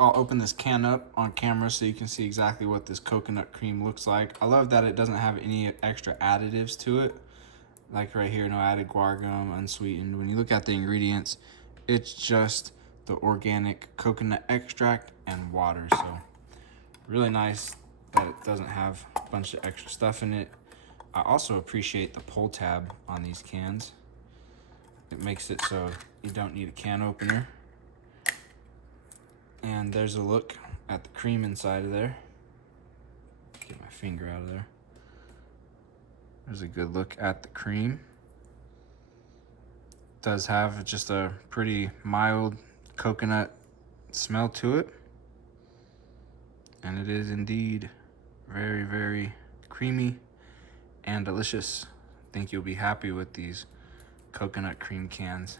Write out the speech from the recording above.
I'll open this can up on camera so you can see exactly what this coconut cream looks like. I love that it doesn't have any extra additives to it. Like right here, no added guar gum, unsweetened. When you look at the ingredients, it's just the organic coconut extract and water. So really nice that it doesn't have a bunch of extra stuff in it. I also appreciate the pull tab on these cans. It makes it so you don't need a can opener. And there's a look at the cream inside of there. Get my finger out of there. There's a good look at the cream. It does have just a pretty mild coconut smell to it. And it is indeed very, very creamy and delicious. I think you'll be happy with these coconut cream cans.